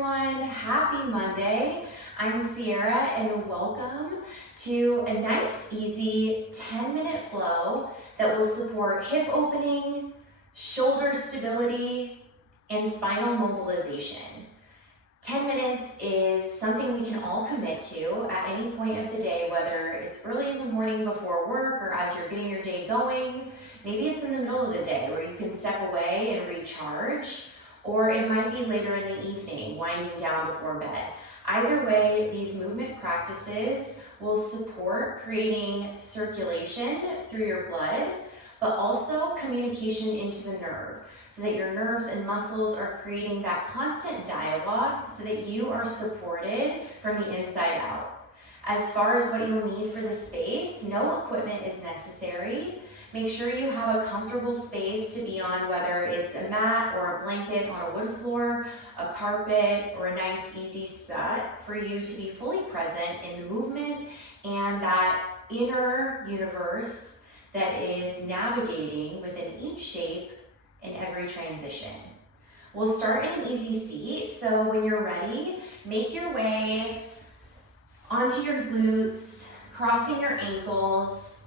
everyone. Happy Monday. I'm Sierra and welcome to a nice, easy 10-minute flow that will support hip opening, shoulder stability, and spinal mobilization. 10 minutes is something we can all commit to at any point of the day, whether it's early in the morning before work or as you're getting your day going. Maybe it's in the middle of the day where you can step away and recharge, or it might be later in the evening, winding down before bed. Either way, these movement practices will support creating circulation through your blood, but also communication into the nerve, so that your nerves and muscles are creating that constant dialogue so that you are supported from the inside out. As far as what you'll need for the space, no equipment is necessary. Make sure you have a comfortable space to be on, whether it's a mat or a blanket on a wood floor, a carpet, or a nice easy spot for you to be fully present in the movement and that inner universe that is navigating within each shape in every transition. We'll start in an easy seat, so when you're ready, make your way onto your glutes, crossing your ankles,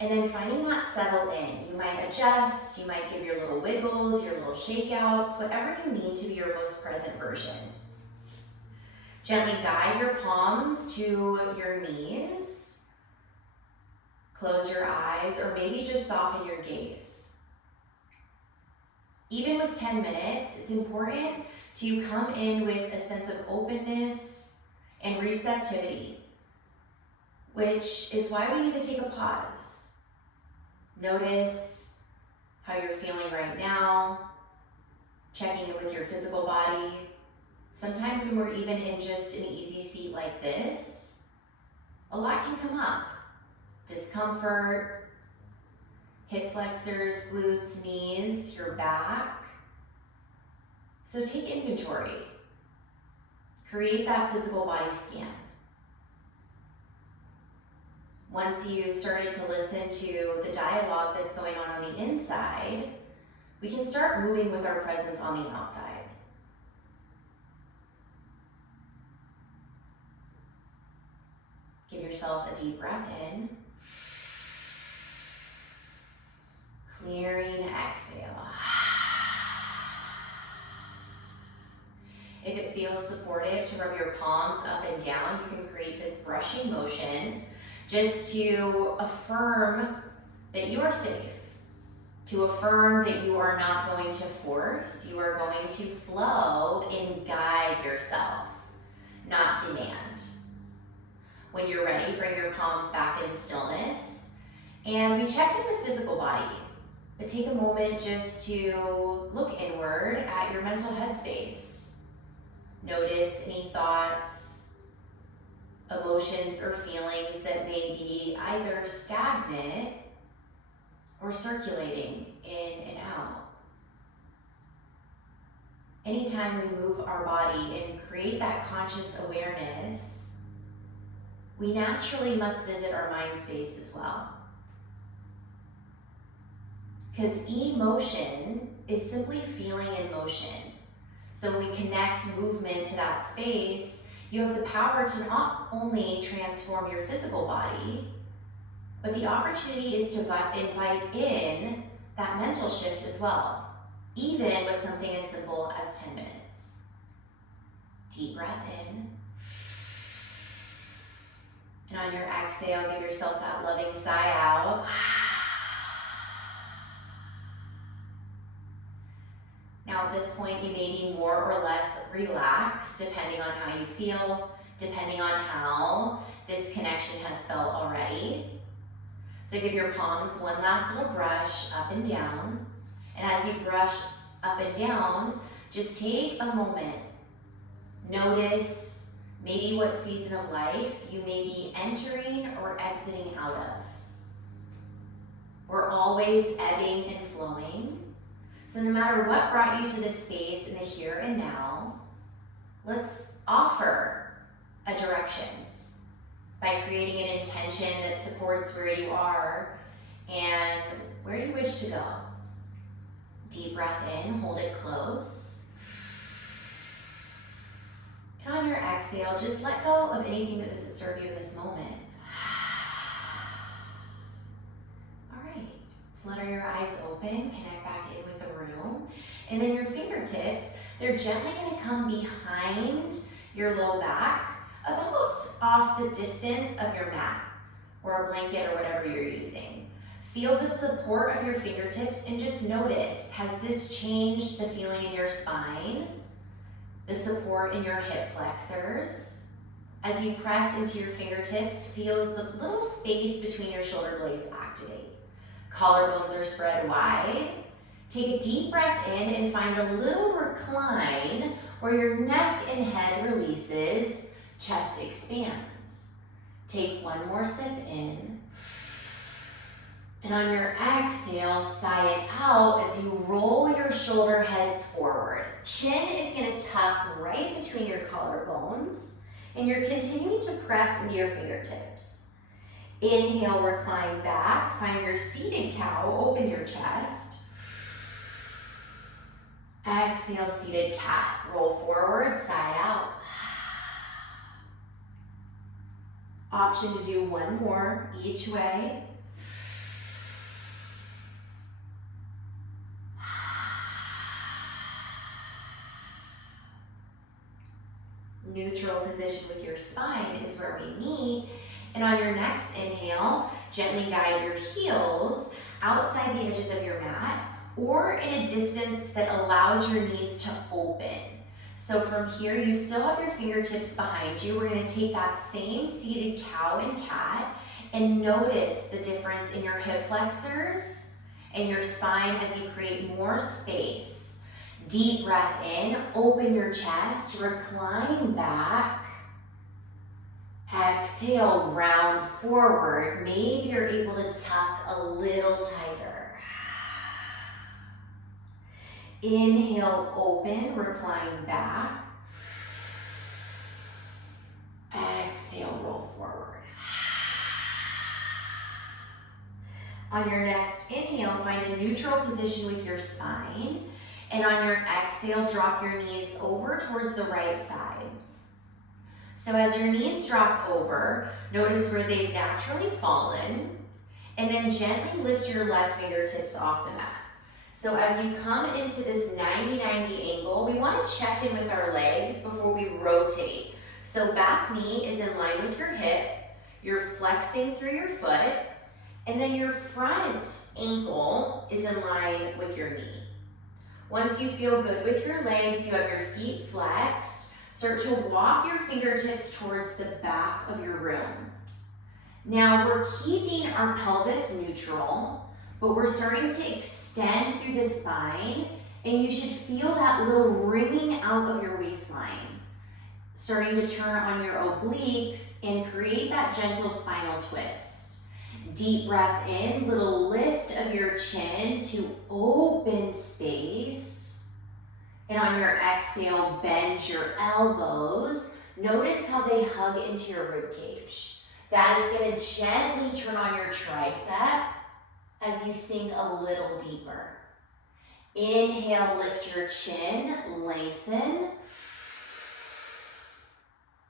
and then finding that settle in. You might adjust, you might give your little wiggles, your little shakeouts, whatever you need to be your most present version. Gently guide your palms to your knees. Close your eyes, or maybe just soften your gaze. Even with 10 minutes, it's important to come in with a sense of openness and receptivity, which is why we need to take a pause. Notice how you're feeling right now, checking in with your physical body. Sometimes when we're even in just an easy seat like this, a lot can come up. Discomfort, hip flexors, glutes, knees, your back. So take inventory. Create that physical body scan. Once you started to listen to the dialogue that's going on the inside, we can start moving with our presence on the outside. Give yourself a deep breath in. Clearing exhale. If it feels supportive to rub your palms up and down, you can create this brushing motion just to affirm that you are safe, to affirm that you are not going to force, you are going to flow and guide yourself, not demand. When you're ready, bring your palms back into stillness. And we checked in with physical body, but take a moment just to look inward at your mental headspace. Notice any thoughts, emotions, or feelings that may be either stagnant or circulating in and out. Anytime we move our body and create that conscious awareness, we naturally must visit our mind space as well. Because emotion is simply feeling in motion. So when we connect movement to that space, you have the power to not only transform your physical body, but the opportunity is to invite in that mental shift as well, even with something as simple as 10 minutes. Deep breath in. And on your exhale, give yourself that loving sigh out. Now at this point, you may be more or less relaxed depending on how you feel, depending on how this connection has felt already. So give your palms one last little brush up and down. And as you brush up and down, just take a moment. Notice maybe what season of life you may be entering or exiting out of. We're always ebbing and flowing. So no matter what brought you to this space in the here and now, let's offer a direction by creating an intention that supports where you are and where you wish to go. Deep breath in, hold it close. your exhale, just let go of anything that doesn't serve you in this moment. All right, flutter your eyes open, connect back in with the room. And then your fingertips, they're gently gonna come behind your low back, about off the distance of your mat or a blanket or whatever you're using. Feel the support of your fingertips and just notice, has this changed the feeling in your spine, the support in your hip flexors? As you press into your fingertips, feel the little space between your shoulder blades activate. Collarbones are spread wide. Take a deep breath in and find a little recline where your neck and head releases, chest expands. Take one more sip in. And on your exhale, sigh it out as you roll your shoulder heads forward. Chin is gonna tuck right between your collarbones, and you're continuing to press into your fingertips. Inhale, recline back, find your seated cow, open your chest. Exhale, seated cat, roll forward, side out. Option to do one more each way. Neutral position with your spine is where we meet. And on your next inhale, gently guide your heels outside the edges of your mat or in a distance that allows your knees to open. So from here, you still have your fingertips behind you. We're gonna take that same seated cow and cat and notice the difference in your hip flexors and your spine as you create more space. Deep breath in, open your chest, recline back. Exhale, round forward. Maybe you're able to tuck a little tighter. Inhale, open, recline back. Exhale, roll forward. On your next inhale, find a neutral position with your spine. And on your exhale, drop your knees over towards the right side. So as your knees drop over, notice where they've naturally fallen, and then gently lift your left fingertips off the mat. So as you come into this 90-90 angle, we want to check in with our legs before we rotate. So back knee is in line with your hip, you're flexing through your foot, and then your front ankle is in line with your knee. Once you feel good with your legs, you have your feet flexed, start to walk your fingertips towards the back of your room. Now we're keeping our pelvis neutral, but we're starting to extend through the spine, and you should feel that little ringing out of your waistline, starting to turn on your obliques and create that gentle spinal twist. Deep breath in, little lift of your chin to open space. And on your exhale, bend your elbows. Notice how they hug into your rib cage. That is going to gently turn on your tricep as you sink a little deeper. Inhale, lift your chin, lengthen.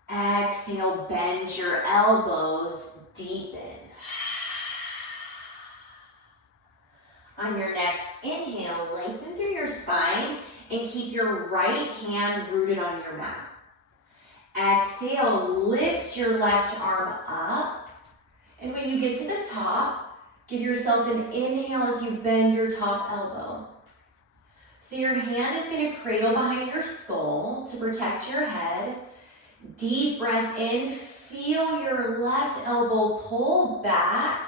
Exhale, bend your elbows, deepen. On your next inhale, lengthen through your spine and keep your right hand rooted on your mat. Exhale, lift your left arm up. And when you get to the top, give yourself an inhale as you bend your top elbow. So your hand is going to cradle behind your skull to protect your head. Deep breath in, feel your left elbow pull back.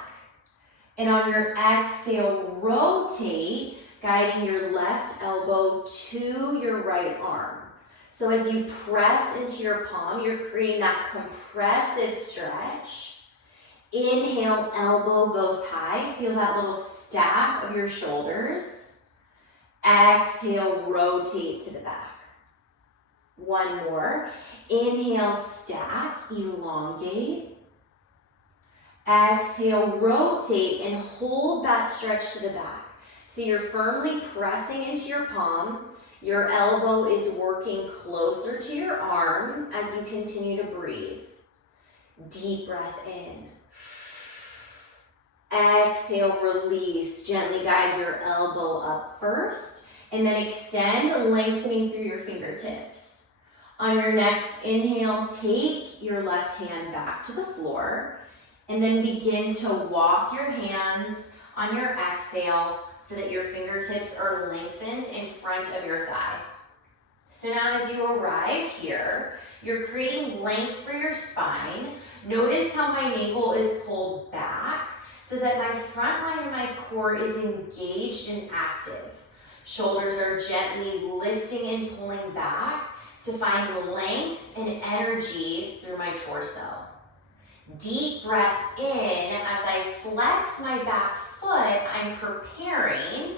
And on your exhale, rotate, guiding your left elbow to your right arm. So as you press into your palm, you're creating that compressive stretch. Inhale, elbow goes high. Feel that little stack of your shoulders. Exhale, rotate to the back. One more. Inhale, stack, elongate. Exhale, rotate and hold that stretch to the back. So you're firmly pressing into your palm. Your elbow is working closer to your arm as you continue to breathe. Deep breath in. Exhale, release. Gently guide your elbow up first, and then extend, lengthening through your fingertips. On your next inhale, take your left hand back to the floor, and then begin to walk your hands on your exhale so that your fingertips are lengthened in front of your thigh. So now as you arrive here, you're creating length for your spine. Notice how my navel is pulled back so that my front line of my core is engaged and active. Shoulders are gently lifting and pulling back to find length and energy through my torso. Deep breath in. As I flex my back foot, I'm preparing.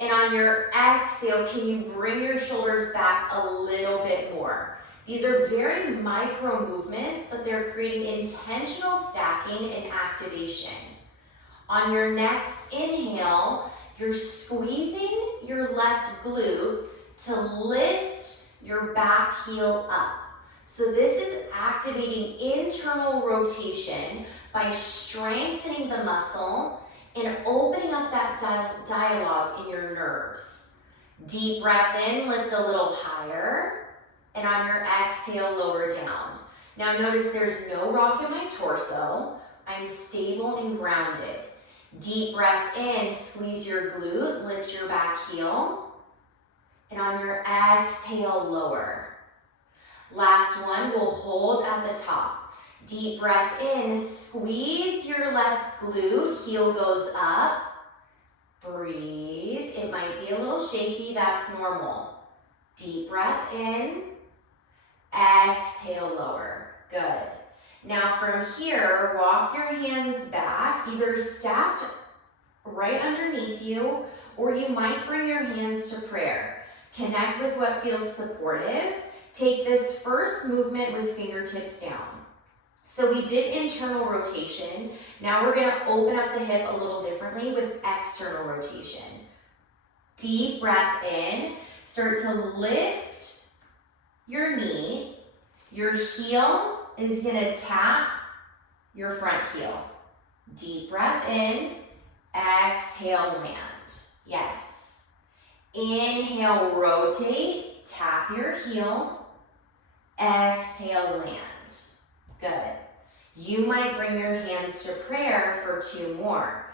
And on your exhale, can you bring your shoulders back a little bit more? These are very micro movements, but they're creating intentional stacking and activation. On your next inhale, you're squeezing your left glute to lift your back heel up. So this is activating internal rotation by strengthening the muscle and opening up that dialogue in your nerves. Deep breath in, lift a little higher, and on your exhale, lower down. Now notice there's no rock in my torso. I'm stable and grounded. Deep breath in, squeeze your glute, lift your back heel, and on your exhale, lower. Last one, we'll hold at the top. Deep breath in, squeeze your left glute, heel goes up. Breathe. It might be a little shaky, that's normal. Deep breath in, exhale, lower. Good. Now from here, walk your hands back, either stacked right underneath you, or you might bring your hands to prayer. Connect with what feels supportive. Take this first movement with fingertips down. So we did internal rotation. Now we're gonna open up the hip a little differently with external rotation. Deep breath in, start to lift your knee. Your heel is gonna tap your front heel. Deep breath in, exhale, land. Yes. Inhale, rotate, tap your heel. Exhale, land. Good. You might bring your hands to prayer for 2 more.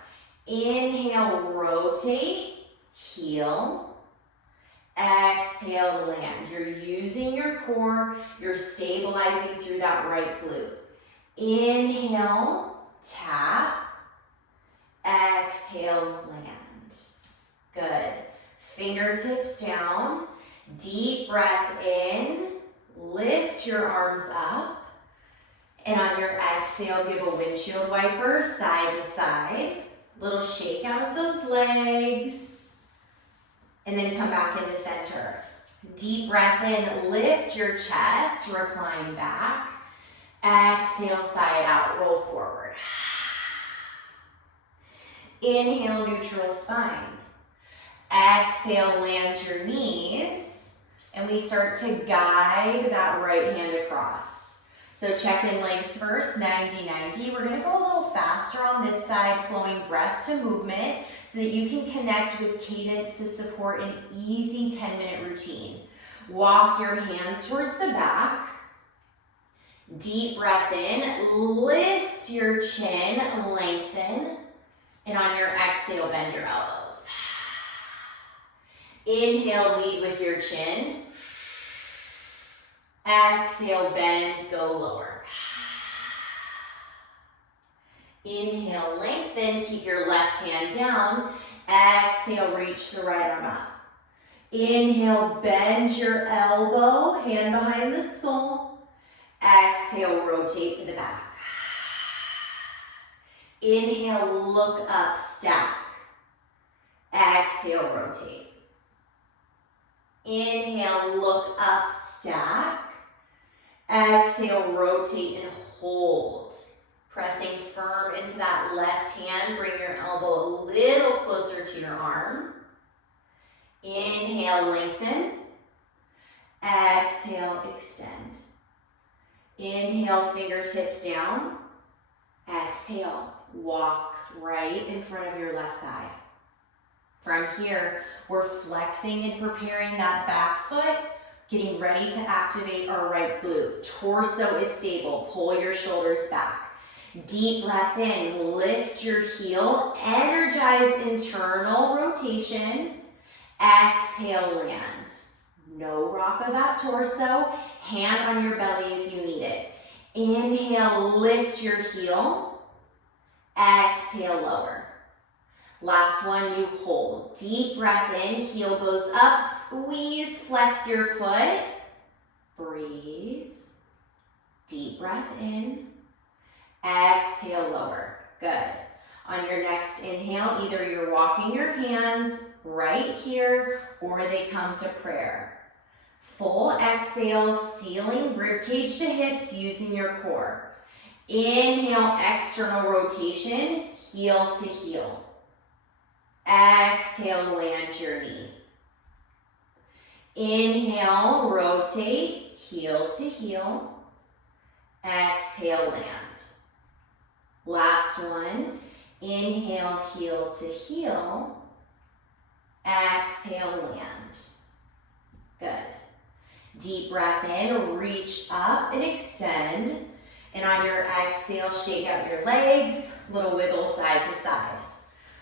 Inhale, rotate, heel. Exhale, land. You're using your core. You're stabilizing through that right glute. Inhale, tap. Exhale, land. Good. Fingertips down. Deep breath in. Lift your arms up. And on your exhale, give a windshield wiper side to side. Little shake out of those legs. And then come back into center. Deep breath in, lift your chest, recline back. Exhale, side out, roll forward. Inhale, neutral spine. Exhale, land your knees. And we start to guide that right hand across. So check in legs first, 90-90. We're gonna go a little faster on this side, flowing breath to movement so that you can connect with cadence to support an easy 10-minute routine. Walk your hands towards the back. Deep breath in, lift your chin, lengthen, and on your exhale, bend your elbows. Inhale, lead with your chin. Exhale, bend, go lower. Inhale, lengthen, keep your left hand down. Exhale, reach the right arm up. Inhale, bend your elbow, hand behind the skull. Exhale, rotate to the back. Inhale, look up, stack. Exhale, rotate. Inhale, look up, stack. Exhale, rotate and hold. Pressing firm into that left hand, bring your elbow a little closer to your arm. Inhale, lengthen. Exhale, extend. Inhale, fingertips down. Exhale, walk right in front of your left thigh. From here, we're flexing and preparing that back foot, getting ready to activate our right glute. Torso is stable. Pull your shoulders back. Deep breath in. Lift your heel. Energize internal rotation. Exhale, land. No rock of that torso. Hand on your belly if you need it. Inhale, lift your heel. Exhale, lower. Last one, you hold. Deep breath in, heel goes up, squeeze, flex your foot. Breathe. Deep breath in. Exhale, lower. Good. On your next inhale, either you're walking your hands right here or they come to prayer. Full exhale, sealing ribcage to hips using your core. Inhale, external rotation, heel to heel. Exhale, land your knee. Inhale, rotate, heel to heel. Exhale, land. Last one. Inhale, heel to heel. Exhale, land. Good. Deep breath in, reach up and extend. And on your exhale, shake out your legs, little wiggle side to side.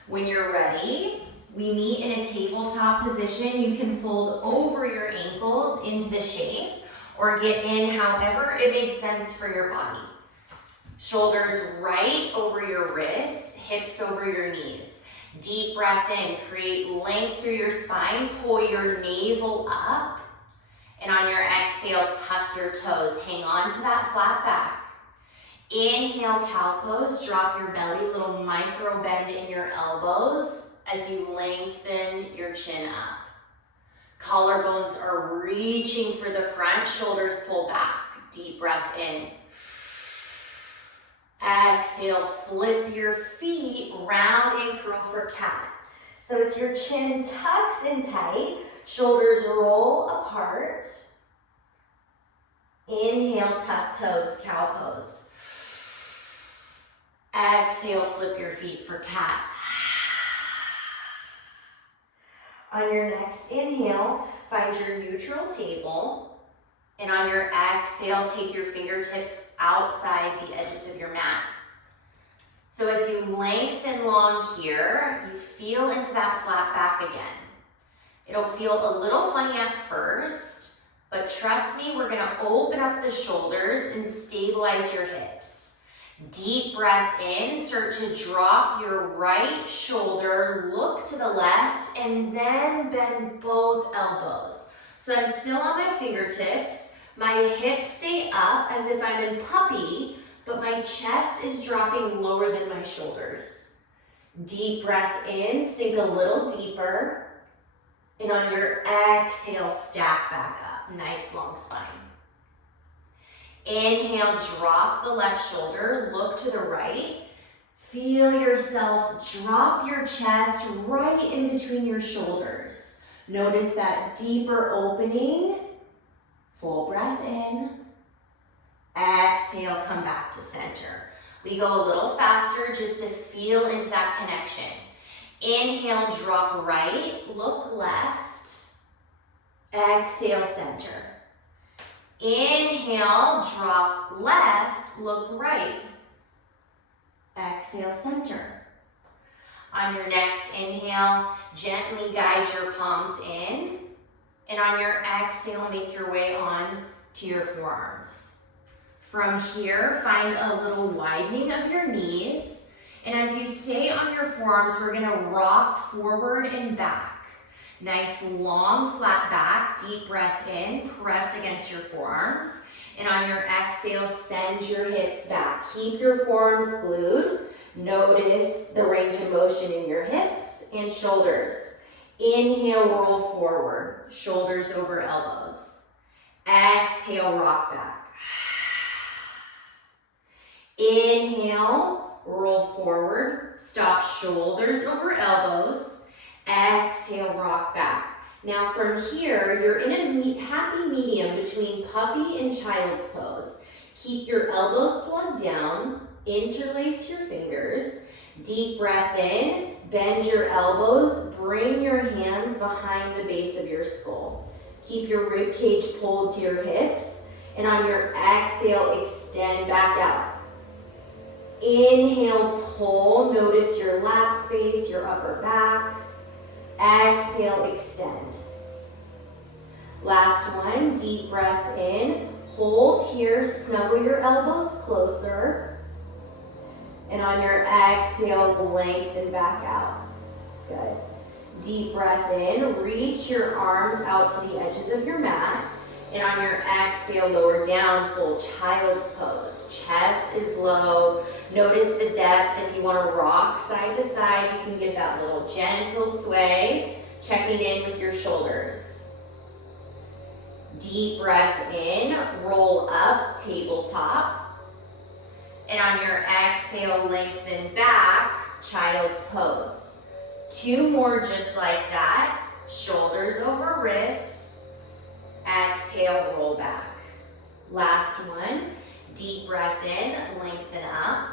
When you're ready, we meet in a tabletop position. You can fold over your ankles into the shape or get in however it makes sense for your body. Shoulders right over your wrists, hips over your knees. Deep breath in, create length through your spine, pull your navel up. And on your exhale, tuck your toes. Hang on to that flat back. Inhale, cow pose. Drop your belly, little micro bend in your elbows as you lengthen your chin up. Collarbones are reaching for the front, shoulders pull back. Deep breath in. Exhale, flip your feet, round and curl for cat. So as your chin tucks in tight, shoulders roll apart. Inhale, tuck toes, cow pose. Exhale, flip your feet for cat. On your next inhale, find your neutral table. And on your exhale, take your fingertips outside the edges of your mat. So as you lengthen long here, you feel into that flat back again. It'll feel a little funny at first, but trust me, we're gonna open up the shoulders and stabilize your hips. Deep breath in, start to drop your right shoulder, look to the left, and then bend both elbows. So I'm still on my fingertips, my hips stay up as if I'm in puppy, but my chest is dropping lower than my shoulders. Deep breath in, sink a little deeper, and on your exhale, stack back up. Nice long spine. Inhale, drop the left shoulder, look to the right. Feel yourself drop your chest right in between your shoulders. Notice that deeper opening. Full breath in. Exhale, come back to center. We go a little faster just to feel into that connection. Inhale, drop right, look left. Exhale, center. Inhale, drop left, look right. Exhale, center. On your next inhale, gently guide your palms in. And on your exhale, make your way on to your forearms. From here, find a little widening of your knees. And as you stay on your forearms, we're gonna rock forward and back. Nice long flat back, deep breath in, press against your forearms. And on your exhale, send your hips back. Keep your forearms glued. Notice the range of motion in your hips and shoulders. Inhale, roll forward, shoulders over elbows. Exhale, rock back. Inhale, roll forward, stop shoulders over elbows. Exhale, rock back. Now from here, you're in a happy medium between puppy and child's pose. Keep your elbows plugged down, interlace your fingers, deep breath in, bend your elbows, bring your hands behind the base of your skull. Keep your rib cage pulled to your hips, and on your exhale, extend back out. Inhale, pull, notice your lat space, your upper back. Exhale, extend. Last one, deep breath in, hold here, snuggle your elbows closer. And on your exhale, lengthen back out. Good. Deep breath in, reach your arms out to the edges of your mat. And on your exhale, lower down, full child's pose. Chest is low. Notice the depth. If you want to rock side to side, you can give that little gentle sway, checking in with your shoulders. Deep breath in, roll up, tabletop. And on your exhale, lengthen back, child's pose. 2 more just like that. Shoulders over wrists. Exhale, roll back. Last one. Deep breath in, lengthen up.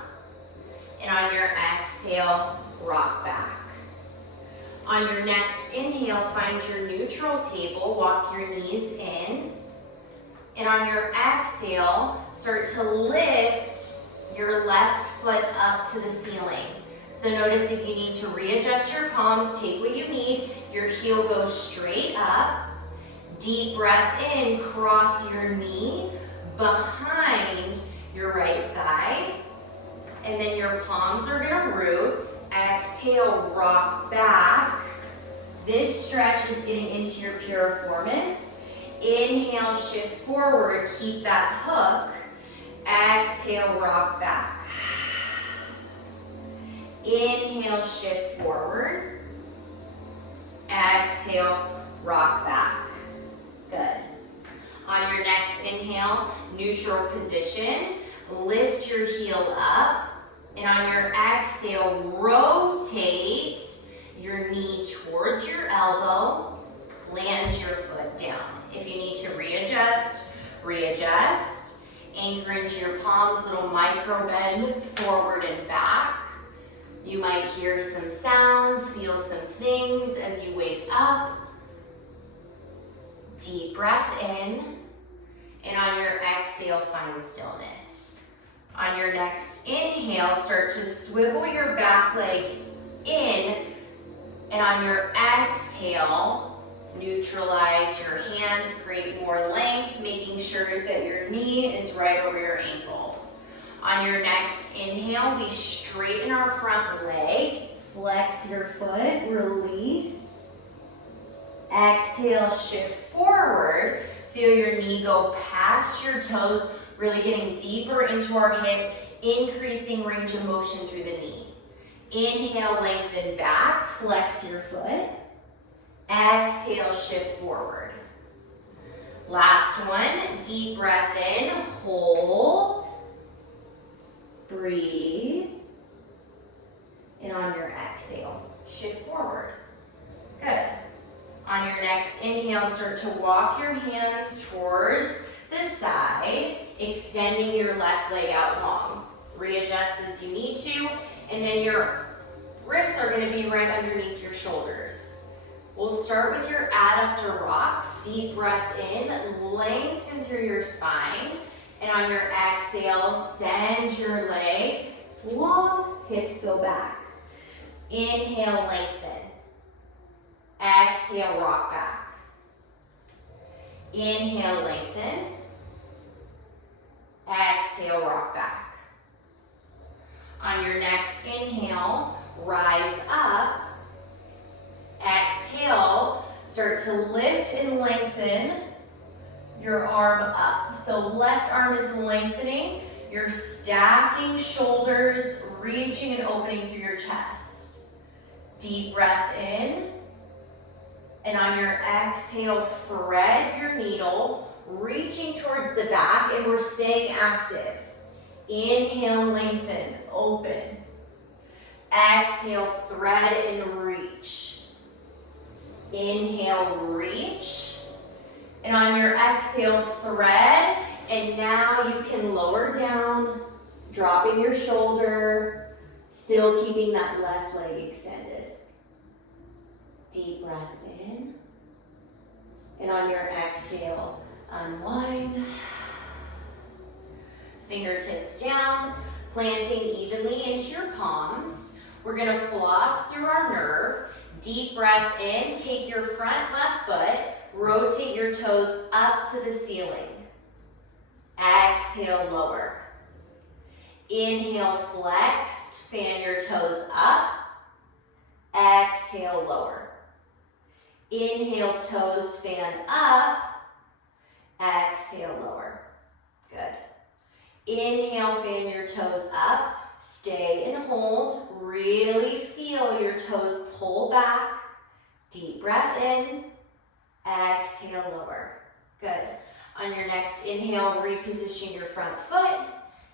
And on your exhale, rock back. On your next inhale, find your neutral table. Walk your knees in. And on your exhale, start to lift your left foot up to the ceiling. So notice if you need to readjust your palms, take what you need. Your heel goes straight up. Deep breath in, cross your knee behind your right thigh. And then your palms are gonna root. Exhale, rock back. This stretch is getting into your piriformis. Inhale, shift forward, keep that hook. Exhale, rock back. Inhale, shift forward. Exhale, rock back. Good. On your next inhale, neutral position. Lift your heel up. And on your exhale, rotate your knee towards your elbow. Land your foot down. If you need to readjust, readjust. Anchor into your palms, little micro bend forward and back. You might hear some sounds, feel some things as you wake up. Deep breath in, and on your exhale, find stillness. On your next inhale, start to swivel your back leg in, and on your exhale, neutralize your hands, create more length, making sure that your knee is right over your ankle. On your next inhale, we straighten our front leg, flex your foot, release. Exhale, shift forward. Feel your knee go past your toes, really getting deeper into our hip, increasing range of motion through the knee. Inhale, lengthen back, flex your foot. Exhale, shift forward. Last one, deep breath in, hold, breathe, and on your exhale, shift forward. Good. On your next inhale, start to walk your hands towards the side, extending your left leg out long. Readjust as you need to, and then your wrists are going to be right underneath your shoulders. We'll start with your adductor rocks. Deep breath in, lengthen through your spine, and on your exhale, send your leg long, hips go back. Inhale, lengthen. Exhale, rock back. Inhale, lengthen. Exhale, rock back. On your next inhale, rise up. Exhale, start to lift and lengthen your arm up. So left arm is lengthening. You're stacking shoulders, reaching and opening through your chest. Deep breath in. And on your exhale, thread your needle, reaching towards the back, and we're staying active. Inhale, lengthen, open. Exhale, thread and reach. Inhale, reach. And on your exhale, thread. And now you can lower down, dropping your shoulder, still keeping that left leg extended. Deep breath in. And on your exhale, unwind. Fingertips down, planting evenly into your palms. We're gonna floss through our nerve. Deep breath in, take your front left foot, rotate your toes up to the ceiling. Exhale, lower. Inhale, flexed, fan your toes up. Exhale, lower. Inhale, toes fan up. Exhale, lower. Good. Inhale, fan your toes up. Stay and hold. Really feel your toes pull back. Deep breath in. Exhale, lower. Good. On your next inhale, reposition your front foot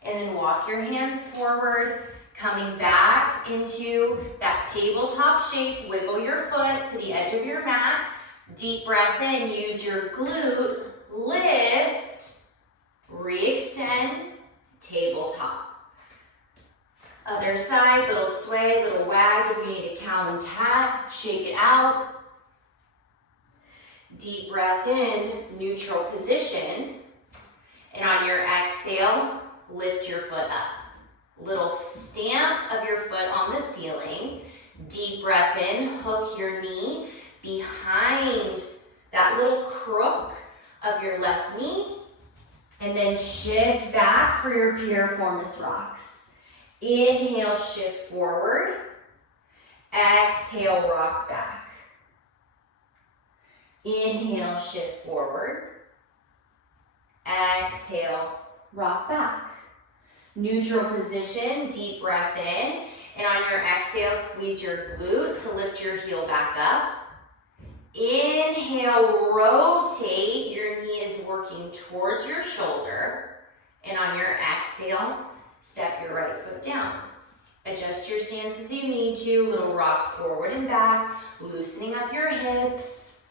and then walk your hands forward, coming back into that tabletop shape. Wiggle your foot to the edge of your mat. Deep breath in, use your glute, lift, re-extend, tabletop. Other side, little sway, little wag. If you need a cow and cat, shake it out. Deep breath in, neutral position. And on your exhale, lift your foot up. Little stamp of your foot on the ceiling. Deep breath in, hook your knee behind that little crook of your left knee. And then shift back for your piriformis rocks. Inhale, shift forward. Exhale, rock back. Inhale, shift forward. Exhale, rock back. Neutral position, deep breath in. And on your exhale, squeeze your glute to lift your heel back up. Inhale, rotate. Your knee is working towards your shoulder. And on your exhale, step your right foot down. Adjust your stance as you need to. Little rock forward and back, loosening up your hips.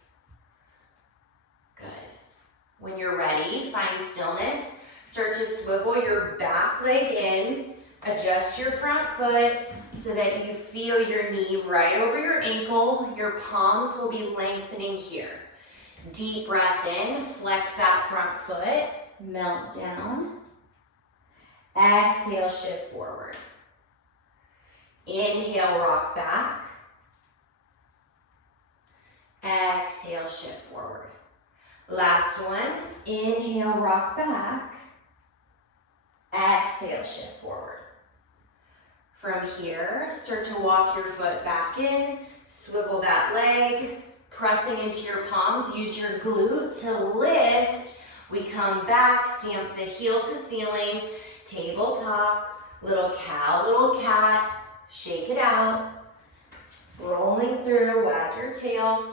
Good. When you're ready, find stillness. Start to swivel your back leg in. Adjust your front foot so that you feel your knee right over your ankle. Your palms will be lengthening here. Deep breath in, flex that front foot, melt down. Exhale, shift forward. Inhale, rock back. Exhale, shift forward. Last one, inhale, rock back. Exhale, shift forward. From here, start to walk your foot back in, swivel that leg, pressing into your palms, use your glute to lift. We come back, stamp the heel to ceiling, tabletop, little cow, little cat, shake it out, rolling through, wag your tail.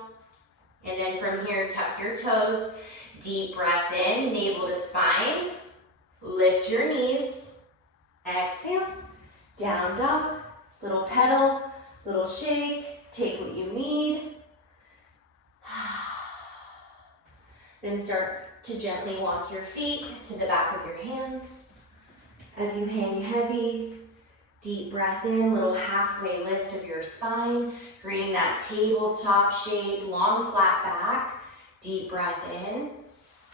And then from here, tuck your toes, deep breath in, navel to spine, lift your knees, exhale, down dog, little pedal, little shake, take what you need. Then start to gently walk your feet to the back of your hands. As you hang heavy, deep breath in, little halfway lift of your spine, creating that tabletop shape, long flat back. Deep breath in,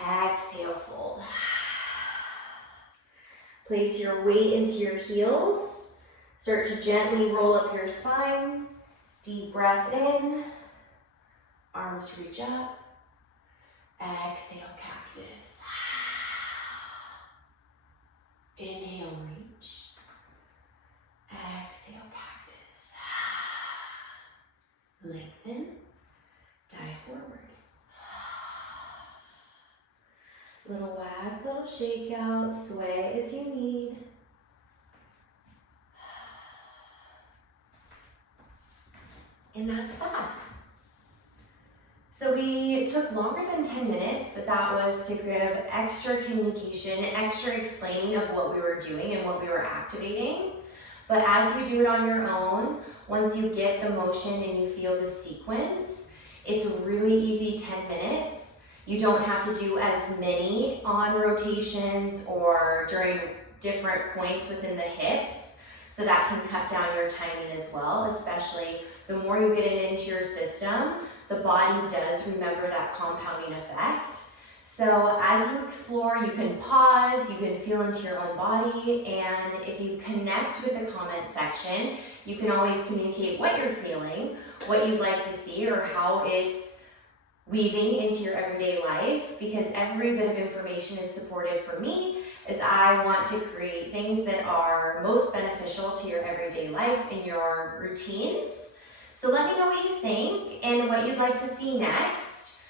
exhale, fold. Place your weight into your heels. Start to gently roll up your spine. Deep breath in, arms reach up. Exhale, cactus. Inhale, reach. Exhale, cactus. Lengthen, dive forward. Little wag, little shake out, sway as you need. And that's that. So we took longer than 10 minutes, but that was to give extra communication, extra explaining of what we were doing and what we were activating. But as you do it on your own, once you get the motion and you feel the sequence, It's a really easy 10 minutes. You don't have to do as many on rotations or during different points within the hips. So that can cut down your timing as well, especially the more you get it into your system, the body does remember that compounding effect. So as you explore, you can pause, you can feel into your own body, and if you connect with the comment section, you can always communicate what you're feeling, what you'd like to see, or how it's weaving into your everyday life, because every bit of information is supportive for me as I want to create things that are most beneficial to your everyday life and your routines. So let me know what you think and what you'd like to see next.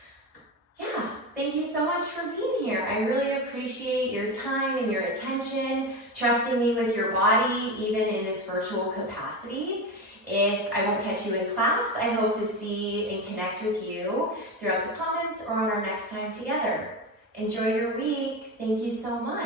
Yeah, thank you so much for being here. I really appreciate your time and your attention, trusting me with your body, even in this virtual capacity. If I won't catch you in class, I hope to see and connect with you throughout the comments or on our next time together. Enjoy your week. Thank you so much.